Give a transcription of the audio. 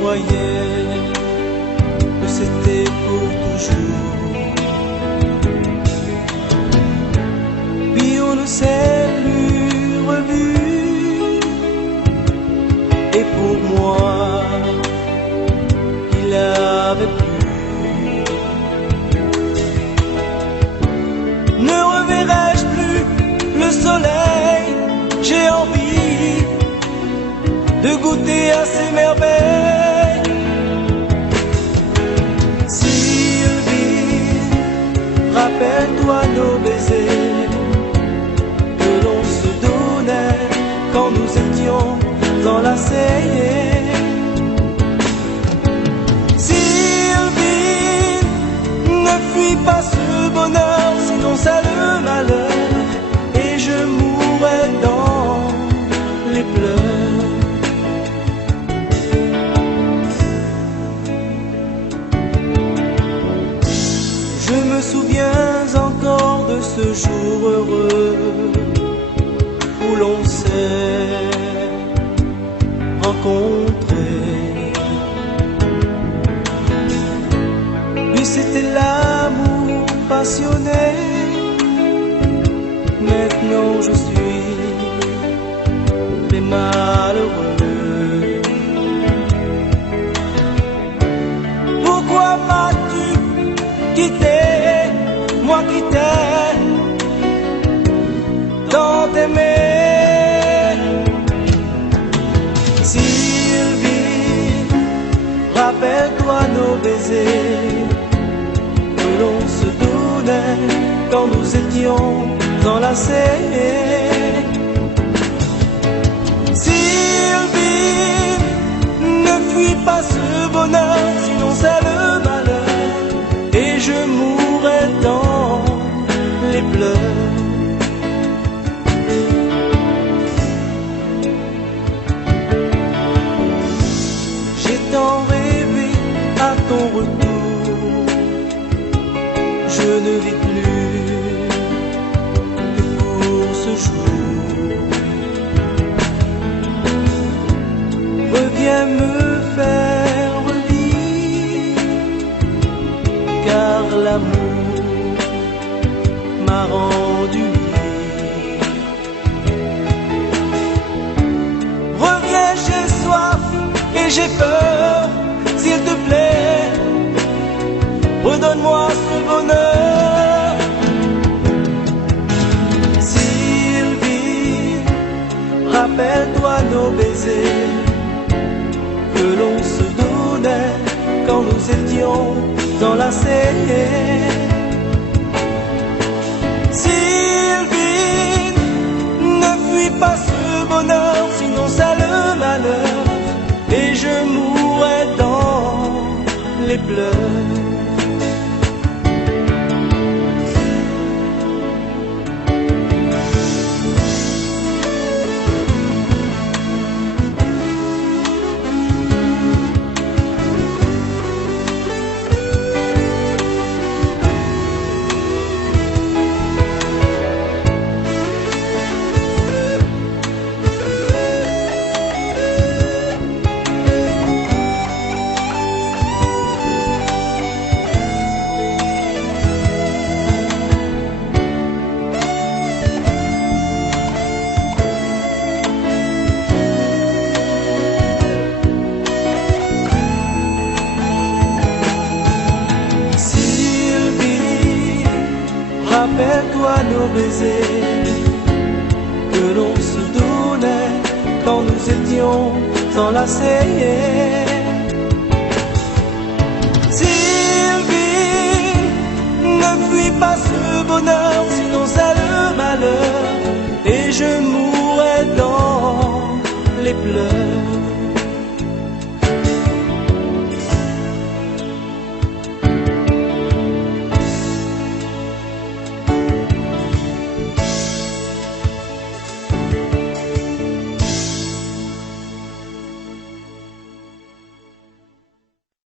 croyais que c'était pour toujours. Puis on ne s'est plus revu. Et pour moi, il avait plu. Ne reverrai-je plus le soleil? J'ai envie de goûter à ces merveilles. Sylvie, rappelle-toi nos baisers que l'on se donnait quand nous étions enlacés. Sylvie, ne fuis pas ce bonheur, sinon c'est le malheur, et je mourrai dans les pleurs. Je me souviens encore de ce jour heureux où l'on s'est rencontrés. Puis c'était l'amour passionné. Maintenant je suis des malheureux. Pourquoi m'as-tu quitté, moi qui t'ai tant aimé? Sylvie, rappelle-toi nos baisers que l'on se donnait quand nous étions enlacés. Sylvie, ne fuis pas ce bonheur, sinon c'est le malheur, et je mourrai dans les pleurs. J'ai tant rêvé à ton retour, je ne vis plus que pour ce jour. Reviens me faire revivre, car l'amour m'a rendu libre. Reviens, j'ai soif et j'ai peur, s'il te plaît, redonne-moi ce bonheur. Sylvie, rappelle-toi nos baisers que l'on se donnait quand nous étions enlacés. Sylvie, ne fuis pas ce bonheur, sinon c'est le malheur, et je mourrai dans les pleurs. Rappelle-toi nos baisers que l'on se donnait quand nous étions enlacés. Sylvie, ne fuis pas ce bonheur,